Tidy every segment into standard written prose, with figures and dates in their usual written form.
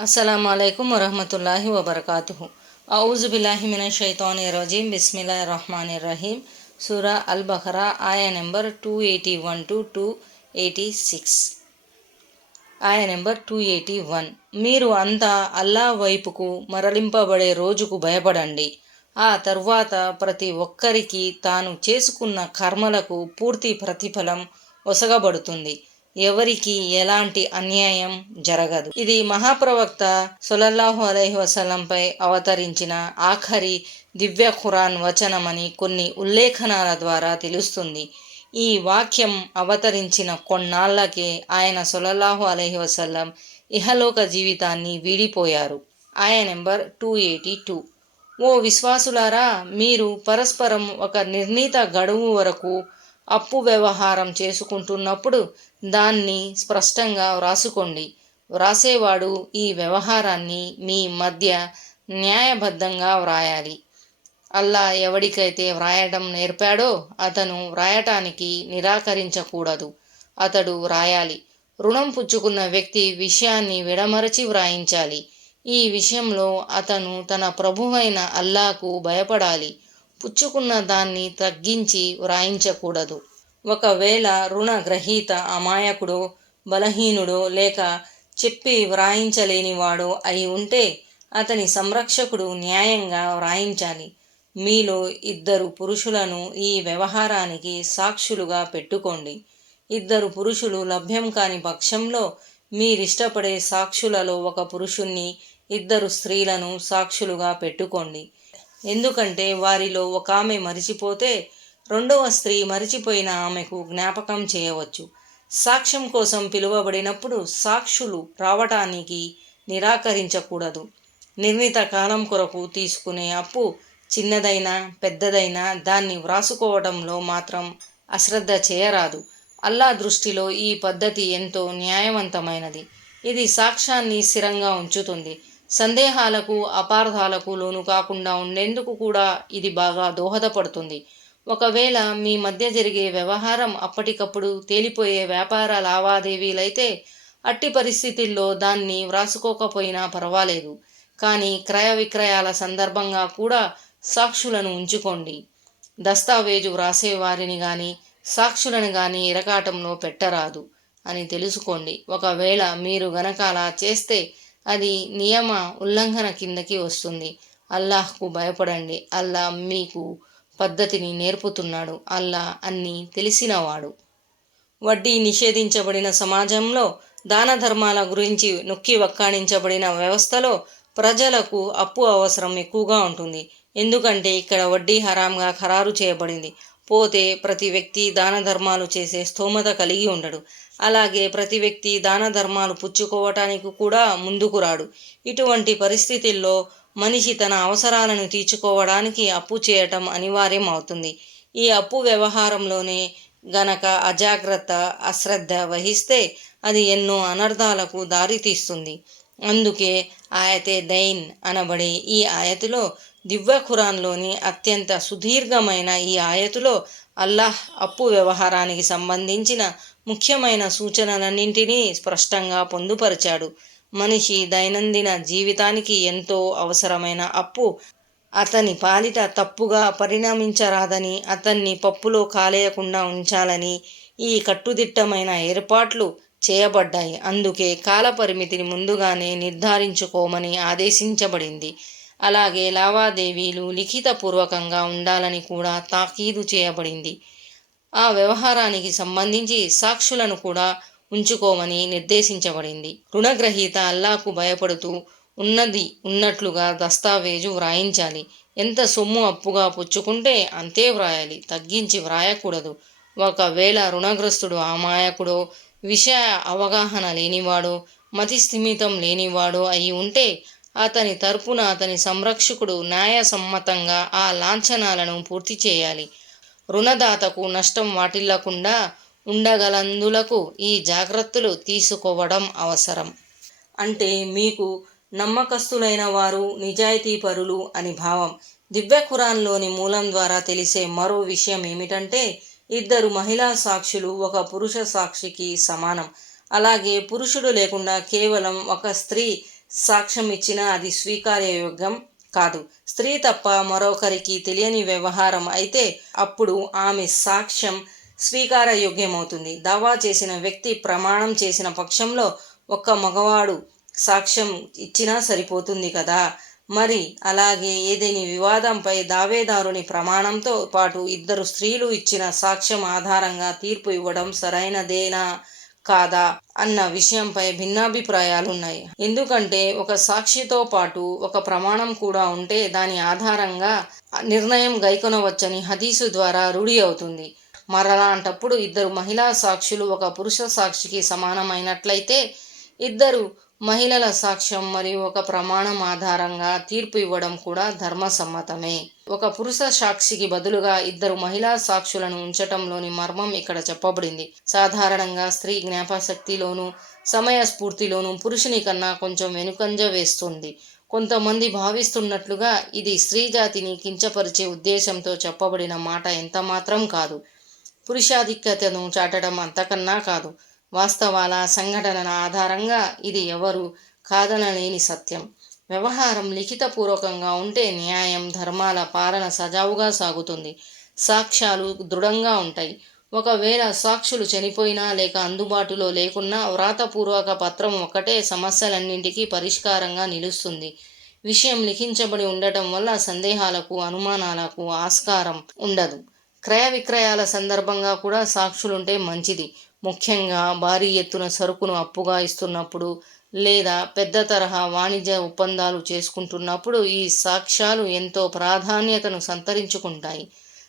अस्सलामुअलैकुम वरहमतुल्लाहि वबरकातुहु। औज़ुबिल्लाहि बिस्मिल्लाहिर्रहमानिर्रहीम। सूरा अल बकरा आया नंबर 281 to 286। आया नंबर 281। మీరు అంతా అల్లా వైపుకు మరలింపబడే రోజుకు భయపడండి. ఆ తర్వాత ప్రతి ఒక్కరికి తాను చేసుకున్న కర్మలకు పూర్తి ప్రతిఫలం ఒసగబడుతుంది. ఎవరికి ఎలాంటి అన్యాయం జరగదు. ఇది మహాప్రవక్త సల్లల్లాహు అలైహి వసల్లంపై అవతరించిన ఆఖరి దివ్య ఖురాన్ వచనమని కొన్ని ఉల్లేఖనాల ద్వారా తెలుస్తుంది. ఈ వాక్యం అవతరించిన కొన్నాళ్లకే ఆయన సల్లల్లాహు అలైహి వసల్లం ఇహలోక జీవితాన్ని వీడిపోయారు. ఆయా నెంబర్ 282। ఓ విశ్వాసులారా, మీరు పరస్పరం ఒక నిర్ణీత గడువు వరకు అప్పు వ్యవహారం చేసుకుంటున్నప్పుడు దాన్ని స్పష్టంగా వ్రాసుకోండి. వ్రాసేవాడు ఈ వ్యవహారాన్ని మీ మధ్య న్యాయబద్ధంగా వ్రాయాలి. అల్లా ఎవడికైతే వ్రాయటం నేర్పాడో అతను వ్రాయటానికి నిరాకరించకూడదు. అతడు వ్రాయాలి. రుణం పుచ్చుకున్న వ్యక్తి విషయాన్ని విడమరచి వ్రాయించాలి. ఈ విషయంలో అతను తన ప్రభువైన అల్లాకు భయపడాలి. పుచ్చుకున్న దాన్ని తగ్గించి వ్రాయించకూడదు. ఒకవేళ రుణగ్రహీత అమాయకుడో, బలహీనుడో లేక చెప్పి వ్రాయించలేనివాడో అయి ఉంటే అతని సంరక్షకుడు న్యాయంగా వ్రాయించాలి. మీలో 2 పురుషులను ఈ వ్యవహారానికి సాక్షులుగా పెట్టుకోండి. 2 పురుషులు లభ్యం కాని పక్షంలో మీరిష్టపడే సాక్షులలో ఒక పురుషుణ్ణి, 2 స్త్రీలను సాక్షులుగా పెట్టుకోండి. ఎందుకంటే వారిలో ఒక ఆమె మరిచిపోతే రెండవ స్త్రీ మరిచిపోయిన ఆమెకు జ్ఞాపకం చేయవచ్చు. సాక్ష్యం కోసం పిలువబడినప్పుడు సాక్షులు రావటానికి నిరాకరించకూడదు. నిర్ణీత కాలం కొరకు తీసుకునే అప్పు చిన్నదైనా పెద్దదైనా దాన్ని వ్రాసుకోవడంలో మాత్రం అశ్రద్ధ చేయరాదు. అల్లా దృష్టిలో ఈ పద్ధతి ఎంతో న్యాయవంతమైనది. ఇది సాక్ష్యాన్ని స్థిరంగా ఉంచుతుంది. సందేహాలకు, అపార్థాలకు లోను కాకుండా ఉండేందుకు కూడా ఇది బాగా దోహదపడుతుంది. ఒకవేళ మీ మధ్య జరిగే వ్యవహారం అప్పటికప్పుడు తేలిపోయే వ్యాపార లావాదేవీలైతే అట్టి పరిస్థితుల్లో దాన్ని వ్రాసుకోకపోయినా పర్వాలేదు. కానీ క్రయ విక్రయాల సందర్భంగా కూడా సాక్షులను ఉంచుకోండి. దస్తావేజు వ్రాసేవారిని కానీ సాక్షులను కానీ ఇరకాటంలో పెట్టరాదు అని తెలుసుకోండి. ఒకవేళ మీరు గనక అలా చేస్తే అది నియమ ఉల్లంఘన కిందకి వస్తుంది. అల్లాహ్కు భయపడండి. అల్లా మీకు పద్ధతిని నేర్పుతున్నాడు. అల్లా అన్నీ తెలిసినవాడు. వడ్డీ నిషేధించబడిన సమాజంలో దాన ధర్మాల గురించి నొక్కి వక్కాణించబడిన వ్యవస్థలో ప్రజలకు అప్పు అవసరం ఎక్కువగా ఉంటుంది. ఎందుకంటే ఇక్కడ వడ్డీ హరాంగా ఖరారు చేయబడింది. పోతే ప్రతి వ్యక్తి దాన ధర్మాలు చేసే స్థోమత కలిగి ఉండడు. అలాగే ప్రతి వ్యక్తి దాన ధర్మాలు పుచ్చుకోవటానికి కూడా ముందుకు రాడు. ఇటువంటి పరిస్థితుల్లో మనిషి తన అవసరాలను తీర్చుకోవడానికి అప్పు చేయటం అనివార్యం అవుతుంది. ఈ అప్పు వ్యవహారంలోనే గనక అజాగ్రత్త, అశ్రద్ధ వహిస్తే అది ఎన్నో అనర్థాలకు దారితీస్తుంది. అందుకే ఆయతే దైన్ అనబడే ఈ ఆయతులో, దివ్య ఖురాన్లోని అత్యంత సుదీర్ఘమైన ఈ ఆయతులో అల్లాహ్ అప్పు వ్యవహారానికి సంబంధించిన ముఖ్యమైన సూచనలన్నింటినీ స్పష్టంగా పొందుపరిచాడు. మనిషి దైనందిన జీవితానికి ఎంతో అవసరమైన అప్పు అతని పాలిట తప్పుగా పరిణమించరాదని, అతన్ని పప్పులో కాలేయకుండా ఉంచాలని ఈ కట్టుదిట్టమైన ఏర్పాట్లు చేయబడ్డాయి. అందుకే కాలపరిమితిని ముందుగానే నిర్ధారించుకోమని ఆదేశించబడింది. అలాగే లావాదేవీలు లిఖితపూర్వకంగా ఉండాలని కూడా తాకీదు చేయబడింది. ఆ వ్యవహారానికి సంబంధించి సాక్షులను కూడా ఉంచుకోమని నిర్దేశించబడింది. రుణగ్రహీత అల్లాకు భయపడుతూ ఉన్నది ఉన్నట్లుగా దస్తావేజు వ్రాయించాలి. ఎంత సొమ్ము అప్పుగా పుచ్చుకుంటే అంతే వ్రాయాలి, తగ్గించి వ్రాయకూడదు. ఒకవేళ రుణగ్రస్తుడు అమాయకుడో, విషయ అవగాహన లేనివాడో, మతి స్థిమితం లేనివాడో అయి ఉంటే అతని తరపున అతని సంరక్షకుడు న్యాయసమ్మతంగా ఆ లాంఛనాలను పూర్తి చేయాలి. రుణదాతకు నష్టం వాటిల్లకుండా ఉండగలందులకు ఈ జాగ్రత్తలు తీసుకోవడం అవసరం. అంటే మీకు నమ్మకస్తులైన వారు, నిజాయితీపరులు అని భావం. దివ్య ఖురాన్లోని మూలం ద్వారా తెలిసే మరో విషయం ఏమిటంటే 2 మహిళా సాక్షులు ఒక పురుష సాక్షికి సమానం. అలాగే పురుషుడు లేకుండా కేవలం ఒక స్త్రీ సాక్ష్యం ఇచ్చినా అది స్వీకార్యయోగ్యం కాదు. స్త్రీ తప్ప మరొకరికి తెలియని వ్యవహారం అయితే అప్పుడు ఆమె సాక్ష్యం స్వీకారయోగ్యమవుతుంది. దావా చేసిన వ్యక్తి ప్రమాణం చేసిన పక్షంలో ఒక్క మగవాడు సాక్ష్యం ఇచ్చినా సరిపోతుంది కదా. మరి అలాగే ఏదేని వివాదంపై దావేదారుని ప్రమాణంతో పాటు ఇద్దరు స్త్రీలు ఇచ్చిన సాక్ష్యం ఆధారంగా తీర్పు ఇవ్వడం సరైనదేనా కాదా అన్న విషయంపై భిన్నాభిప్రాయాలున్నాయి. ఎందుకంటే ఒక సాక్షితో పాటు ఒక ప్రమాణం కూడా ఉంటే దాని ఆధారంగా నిర్ణయం గైకొనవచ్చని హదీసు ద్వారా రూఢి అవుతుంది. మరలాంటప్పుడు ఇద్దరు మహిళా సాక్షులు ఒక పురుష సాక్షికి సమానమైనట్లయితే ఇద్దరు మహిళల సాక్ష్యం మరియు ఒక ప్రమాణం ఆధారంగా తీర్పు ఇవ్వడం కూడా ధర్మసమ్మతమే. ఒక పురుష సాక్షికి బదులుగా ఇద్దరు మహిళా సాక్షులను ఉంచటంలోని మర్మం ఇక్కడ చెప్పబడింది. సాధారణంగా స్త్రీ జ్ఞాపశక్తిలోనూ సమయస్ఫూర్తిలోనూ పురుషుని కన్నా కొంచెం వెనుకంజ వేస్తుంది. కొంతమంది భావిస్తున్నట్లుగా ఇది స్త్రీ జాతిని కించపరిచే ఉద్దేశంతో చెప్పబడిన మాట ఎంతమాత్రం కాదు. పురుషాధిక్యతను చాటడం అంతకన్నా కాదు. వాస్తవాల సంఘటనల ఆధారంగా ఇది ఎవరు కాదనలేని సత్యం. వ్యవహారం లిఖితపూర్వకంగా ఉంటే న్యాయం ధర్మాల పాలన సజావుగా సాగుతుంది. సాక్ష్యాలు దృఢంగా ఉంటాయి. ఒకవేళ సాక్షులు చనిపోయినా లేక అందుబాటులో లేకున్నా వ్రాతపూర్వక పత్రం ఒక్కటే సమస్యలన్నింటికీ పరిష్కారంగా నిలుస్తుంది. విషయం లిఖించబడి ఉండటం వల్ల సందేహాలకు అనుమానాలకు ఆస్కారం ఉండదు. క్రయ విక్రయాల సందర్భంగా కూడా సాక్షులుంటే మంచిది. ముఖ్యంగా భారీ ఎత్తున సరుకును అప్పుగా ఇస్తున్నప్పుడు లేదా పెద్ద తరహా వాణిజ్య ఒప్పందాలు చేసుకుంటున్నప్పుడు ఈ సాక్ష్యాలు ఎంతో ప్రాధాన్యతను సంతరించుకుంటాయి.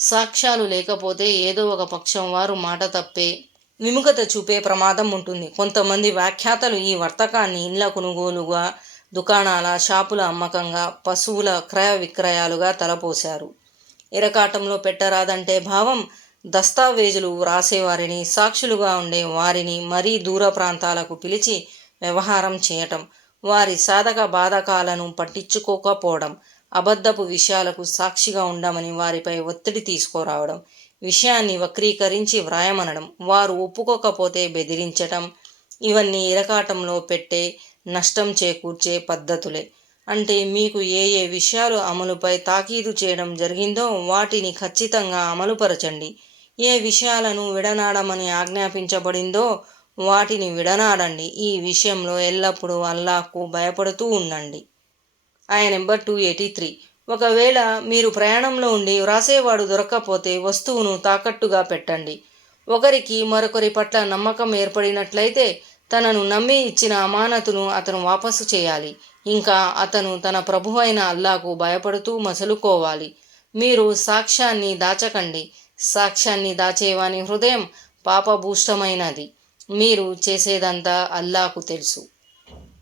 సాక్ష్యాలు లేకపోతే ఏదో ఒక పక్షం వారు మాట తప్పే విముఖత చూపే ప్రమాదం ఉంటుంది. కొంతమంది వ్యాఖ్యాతలు ఈ వర్తకాన్ని ఇండ్ల కొనుగోలుగా, దుకాణాల షాపుల అమ్మకంగా, పశువుల క్రయ విక్రయాలుగా తలపోశారు. ఇరకాటంలో పెట్టరాదంటే భావం దస్తావేజులు వ్రాసేవారిని, సాక్షులుగా ఉండే వారిని మరీ దూర ప్రాంతాలకు పిలిచి వ్యవహారం చేయటం, వారి సాధక బాధకాలను పట్టించుకోకపోవడం, అబద్ధపు విషయాలకు సాక్షిగా ఉండమని వారిపై ఒత్తిడి తీసుకురావడం, విషయాన్ని వక్రీకరించి వ్రాయమనడం, వారు ఒప్పుకోకపోతే బెదిరించటం, ఇవన్నీ ఇరకాటంలో పెట్టే నష్టం చేకూర్చే పద్ధతులే. అంటే మీకు ఏ ఏ విషయాలు అమలుపై తాకీదు చేయడం జరిగిందో వాటిని ఖచ్చితంగా అమలుపరచండి. ఏ విషయాలను విడనాడమని ఆజ్ఞాపించబడిందో వాటిని విడనాడండి. ఈ విషయంలో ఎల్లప్పుడూ అల్లాహ్కు భయపడుతూ ఉండండి. ఆయన నెంబర్ 283. ఒకవేళ మీరు ప్రయాణంలో ఉండి వ్రాసేవాడు దొరక్కపోతే వస్తువును తాకట్టుగా పెట్టండి. ఒకరికి మరొకరి పట్ల నమ్మకం ఏర్పడినట్లయితే తనను నమ్మి ఇచ్చిన అమానతును అతను వాపసు చేయాలి. ఇంకా అతను తన ప్రభువైన అల్లాహ్కు భయపడుతూ మసలుకోవాలి. మీరు సాక్ష్యాన్ని దాచకండి. సాక్ష్యాన్ని దాచేవాని హృదయం పాపభూష్టమైనది. మీరు చేసేదంతా అల్లాహ్కు తెలుసు.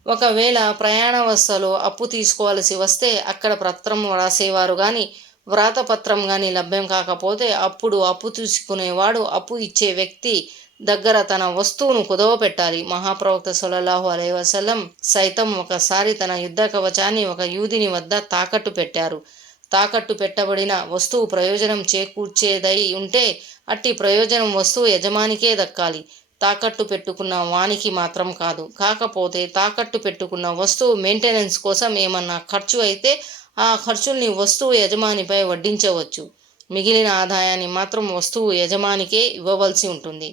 ఒకవేళ ప్రయాణావస్థలో అప్పు తీసుకోవాల్సి వస్తే అక్కడ పత్రం వ్రాసేవారు కానీ వ్రాతపత్రం కానీ లభ్యం కాకపోతే అప్పుడు అప్పు తీసుకునేవాడు అప్పు ఇచ్చే వ్యక్తి దగ్గర తన వస్తువును కుదవపెట్టాలి. మహాప్రవక్త సల్లల్లాహు అలైహి వసల్లం సైతం ఒకసారి తన యుద్ధ కవచాన్ని ఒక యూదుని వద్ద తాకట్టు పెట్టారు. తాకట్టు పెట్టబడిన వస్తువు ప్రయోజనం చేకూర్చేదై ఉంటే అట్టి ప్రయోజనం వస్తువు యజమానికే దక్కాలి, తాకట్టు పెట్టుకున్న వానికి మాత్రం కాదు. కాకపోతే తాకట్టు పెట్టుకున్న వస్తువు మెయింటెనెన్స్ కోసం ఏమన్నా ఖర్చు అయితే ఆ ఖర్చుల్ని వస్తువు యజమానిపై వడ్డించవచ్చు. మిగిలిన ఆదాయాన్ని మాత్రం వస్తువు యజమానికే ఇవ్వవలసి ఉంటుంది.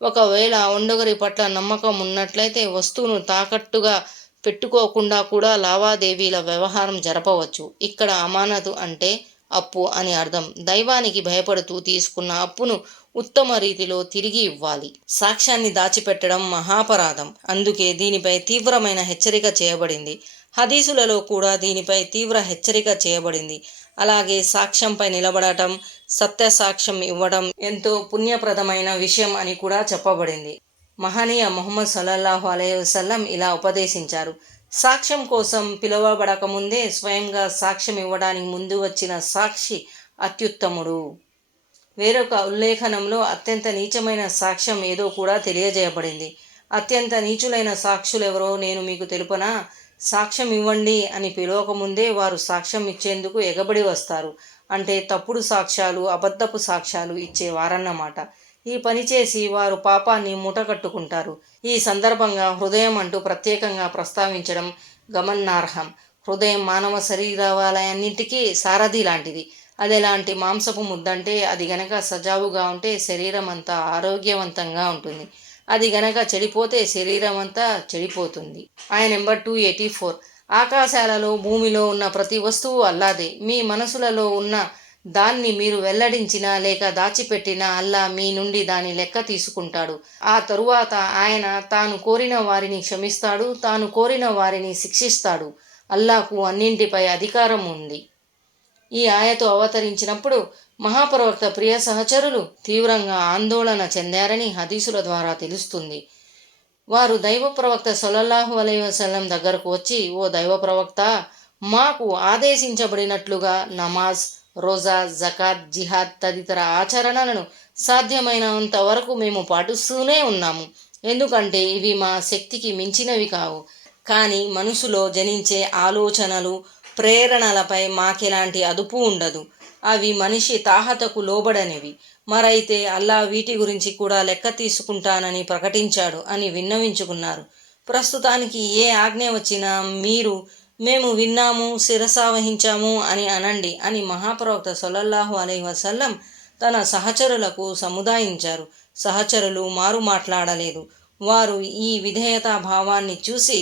ఒకవేళ వండొకరి పట్ల నమ్మకం ఉన్నట్లయితే వస్తువును తాకట్టుగా పెట్టుకోకుండా కూడా లావాదేవీల వ్యవహారం జరపవచ్చు. ఇక్కడ అమానతు అంటే అప్పు అని అర్థం. దైవానికి భయపడుతూ తీసుకున్న అప్పును ఉత్తమ రీతిలో తిరిగి ఇవ్వాలి. సాక్ష్యాన్ని దాచిపెట్టడం మహాపరాధం. అందుకే దీనిపై తీవ్రమైన హెచ్చరిక చేయబడింది. హదీసులలో కూడా దీనిపై తీవ్ర హెచ్చరిక చేయబడింది. అలాగే సాక్ష్యంపై నిలబడటం, సత్య సాక్ష్యం ఇవ్వడం ఎంతో పుణ్యప్రదమైన విషయం అని కూడా చెప్పబడింది. మహనీయ ముహమ్మద్ సల్లల్లాహు అలైహి వసల్లం ఇలా ఉపదేశించారు: సాక్ష్యం కోసం పిలువబడకముందే స్వయంగా సాక్ష్యం ఇవ్వడానికి ముందు వచ్చిన సాక్షి అత్యుత్తముడు. వేరొక ఉల్లేఖనంలో అత్యంత నీచమైన సాక్ష్యం ఏదో కూడా తెలియజేయబడింది. అత్యంత నీచులైన సాక్షులెవరో నేను మీకు తెలుపనా? సాక్ష్యం ఇవ్వండి అని పిలవకముందే వారు సాక్ష్యం ఇచ్చేందుకు ఎగబడి వస్తారు. అంటే తప్పుడు సాక్ష్యాలు, అబద్ధపు సాక్ష్యాలు ఇచ్చేవారన్నమాట. ఈ పని చేసి వారు పాపాన్ని మూటకట్టుకుంటారు. ఈ సందర్భంగా హృదయం అంటూ ప్రత్యేకంగా ప్రస్తావించడం గమనార్హం. హృదయం మానవ శరీరాలన్నింటికీ సారథి లాంటిది. అది ఎలాంటి మాంసపు ముద్దంటే అది గనక సజావుగా ఉంటే శరీరం అంతా ఆరోగ్యవంతంగా ఉంటుంది. అది గనక చెడిపోతే శరీరం అంతా చెడిపోతుంది. ఆయన నెంబర్ 284. ఆకాశాలలో భూమిలో ఉన్న ప్రతి వస్తువు అల్లాదే. మీ మనసులలో ఉన్న దాన్ని మీరు వెల్లడించినా లేక దాచిపెట్టినా అల్లా మీ నుండి దాని లెక్క తీసుకుంటాడు. ఆ తరువాత ఆయన తాను కోరిన వారిని క్షమిస్తాడు, తాను కోరిన వారిని శిక్షిస్తాడు. అల్లాకు అన్నింటిపై అధికారం ఉంది. ఈ ఆయతు అవతరించినప్పుడు మహాప్రవక్త ప్రియ సహచరులు తీవ్రంగా ఆందోళన చెందారని హదీసుల ద్వారా తెలుస్తుంది. వారు దైవ ప్రవక్త సల్లల్లాహు అలైహి వసల్లం దగ్గరకు వచ్చి, ఓ దైవ ప్రవక్త, మాకు ఆదేశించబడినట్లుగా నమాజ్, రోజా, జకాత్, జిహాద్ తదితర ఆచరణలను సాధ్యమైనంత వరకు మేము పాటిస్తూనే ఉన్నాము. ఎందుకంటే ఇవి మా శక్తికి మించినవి కావు. కానీ మనసులో జనించే ఆలోచనలు, ప్రేరణలపై మాకెలాంటి అదుపు ఉండదు. అవి మనిషి తాహతకు లోబడనివి. మరైతే అల్లా వీటి గురించి కూడా లెక్క తీసుకుంటానని ప్రకటించాడు అని విన్నవించుకున్నారు. ప్రస్తుతానికి ఏ ఆజ్ఞ వచ్చినా మీరు మేము విన్నాము, శిరసావహించాము అని అనండి అని మహాప్రవక్త సల్లల్లాహు అలైహి వసల్లం తన సహచరులకు సముదాయించారు. సహచరులు మారు మాట్లాడలేదు. వారు ఈ విధేయతా భావాన్ని చూసి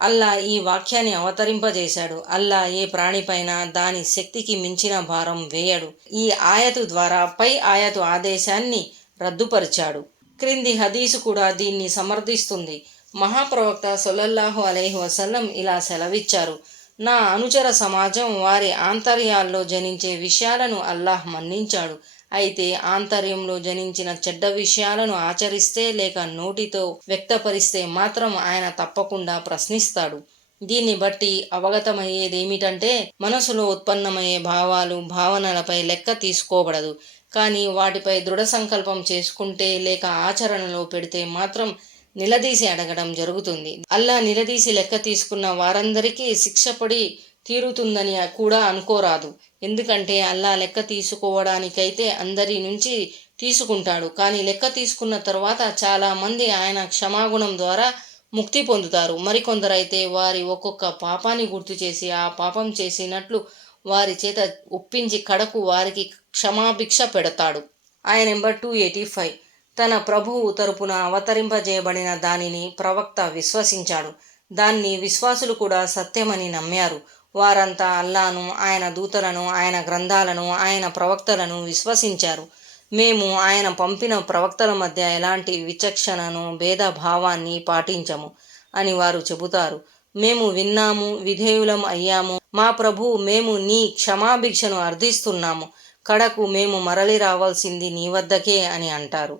అల్లా ఈ వాక్యాన్ని అవతరింపజేశాడు. అల్లా ఏ ప్రాణిపైన దాని శక్తికి మించిన భారం వేయడు. ఈ ఆయతు ద్వారా పై ఆయతు ఆదేశాన్ని రద్దుపరిచాడు. క్రింది హదీసు కూడా దీన్ని సమర్థిస్తుంది. మహాప్రవక్త సల్లల్లాహు అలైహి వసల్లం ఇలా సెలవిచ్చారు, నా అనుచర సమాజం వారి ఆంతర్యాల్లో జనించే విషయాలను అల్లాహ్ మన్నించాడు. అయితే ఆంతర్యంలో జనించిన చెడ్డ విషయాలను ఆచరిస్తే లేక నోటితో వ్యక్తపరిస్తే మాత్రం ఆయన తప్పకుండా ప్రశ్నిస్తాడు. దీన్ని బట్టి అవగతమయ్యేదేమిటంటే మనసులో ఉత్పన్నమయ్యే భావాలు, భావనలపై లెక్క తీసుకోబడదు. కానీ వాటిపై దృఢ సంకల్పం చేసుకుంటే లేక ఆచరణలో పెడితే మాత్రం నిలదీసి అడగడం జరుగుతుంది. అల్లా నిలదీసి లెక్క తీసుకున్న వారందరికీ శిక్షపడి తీరుతుందని కూడా అనుకోరాదు. ఎందుకంటే అల్లా లెక్క తీసుకోవడానికైతే అందరి నుంచి తీసుకుంటాడు. కానీ లెక్క తీసుకున్న తర్వాత చాలామంది ఆయన క్షమాగుణం ద్వారా ముక్తి పొందుతారు. మరికొందరైతే వారి ఒక్కొక్క పాపాన్ని గుర్తు చేసి ఆ పాపం చేసినట్లు వారి చేత ఒప్పించి కడకు వారికి క్షమాభిక్ష పెడతాడు. ఆయన నెంబర్ 285. తన ప్రభువు తరపున అవతరింపజేయబడిన దానిని ప్రవక్త విశ్వసించాడు. దాన్ని విశ్వాసులు కూడా సత్యమని నమ్మారు. వారంతా అల్లాను, ఆయన దూతలను, ఆయన గ్రంథాలను, ఆయన ప్రవక్తలను విశ్వసించారు. మేము ఆయన పంపిన ప్రవక్తల మధ్య ఎలాంటి విచక్షణను, భేదభావాన్ని పాటించము అని వారు చెబుతారు. మేము విన్నాము, విధేయులం అయ్యాము. మా ప్రభు, మేము నీ క్షమాభిక్షను అర్థిస్తున్నాము. కడకు మేము మరలి రావాల్సింది నీ వద్దకే అని అంటారు.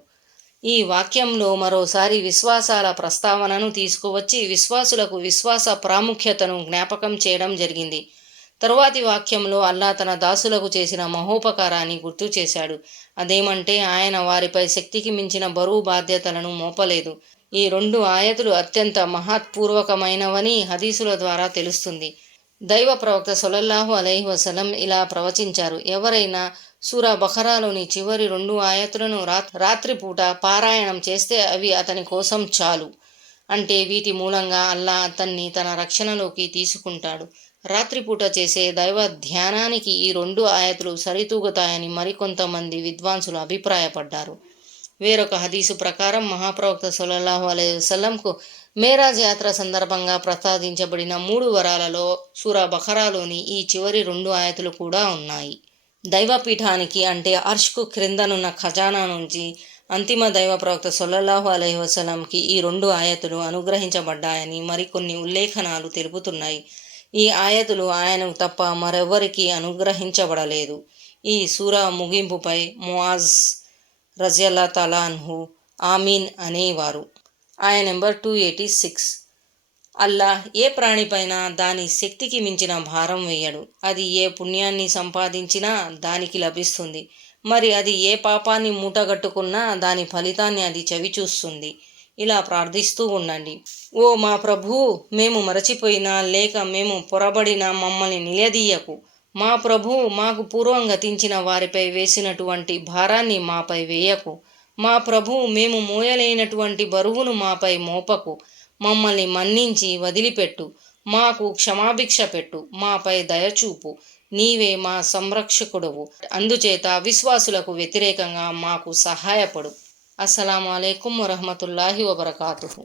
ఈ వాక్యంలో మరోసారి విశ్వాసాల ప్రస్తావనను తీసుకువచ్చి విశ్వాసులకు విశ్వాస ప్రాముఖ్యతను జ్ఞాపకం చేయడం జరిగింది. తరువాతి వాక్యంలో అల్లా తన దాసులకు చేసిన మహోపకారాన్ని గుర్తు చేశాడు. అదేమంటే ఆయన వారిపై శక్తికి మించిన బరువు బాధ్యతలను మోపలేదు. ఈ 2 ఆయతులు అత్యంత మహత్పూర్వకమైనవని హదీసుల ద్వారా తెలుస్తుంది. దైవ ప్రవక్త సల్లల్లాహు అలైహి వసల్లం ఇలా ప్రవచించారు, ఎవరైనా సూరా బఖరాలోని చివరి 2 ఆయతులను రాత్రిపూట పారాయణం చేస్తే అవి అతని కోసం చాలు. అంటే వీటి మూలంగా అల్లా అతన్ని తన రక్షణలోకి తీసుకుంటాడు. రాత్రిపూట చేసే దైవ ధ్యానానికి ఈ 2 ఆయతులు సరితూగుతాయని మరికొంతమంది విద్వాంసులు అభిప్రాయపడ్డారు. వేరొక హదీసు ప్రకారం మహాప్రవక్త సల్లల్లాహు అలైహి వసల్లంకు మేరాజ్ యాత్ర సందర్భంగా ప్రసాదించబడిన 3 వరాలలో సూరా బఖరాలోని ఈ చివరి 2 ఆయతులు కూడా ఉన్నాయి. దైవపీఠానికి అంటే అర్ష్కు క్రిందనున్న ఖజానా నుంచి అంతిమ దైవ ప్రవక్త సల్లల్లాహు అలైహి వసల్లంకి ఈ 2 ఆయతులు అనుగ్రహించబడ్డాయని మరికొన్ని ఉల్లేఖనాలు తెలుపుతున్నాయి. ఈ ఆయతులు ఆయనకు తప్ప మరెవ్వరికీ అనుగ్రహించబడలేదు. ఈ సూరా ముగింపుపై ముఆజ్ రజియల్లాహు తఆలా అన్హు ఆమీన్ అనేవారు. ఆయన నెంబర్ 286. అల్లాహ్ ఏ ప్రాణిపైన దాని శక్తికి మించిన భారం వేయడు. అది ఏ పుణ్యాన్ని సంపాదించినా దానికి లభిస్తుంది. మరి అది ఏ పాపాన్ని మూటగట్టుకున్నా దాని ఫలితాన్ని అది చవిచూస్తుంది. ఇలా ప్రార్థిస్తూ ఉండండి. ఓ మా ప్రభువు, మేము మరచిపోయినా లేక మేము పొరబడినా మమ్మల్ని నిలదీయకు. మా ప్రభువు, మాకు పూర్వం గతించిన వారిపై వేసినటువంటి భారాన్ని మాపై వేయకు. మా ప్రభువు, మేము మోయలేనటువంటి బరువును మాపై మోపకు. మమ్మల్ని మన్నించి వదిలిపెట్టు. మాకు క్షమాభిక్ష పెట్టు, మాపై దయచూపు, నీవే మా సంరక్షకుడవు, అందుచేత విశ్వాసులకు వ్యతిరేకంగా మాకు సహాయపడు. అస్సలాము అలైకుం వరహమతుల్లాహి వబరకాతుహు.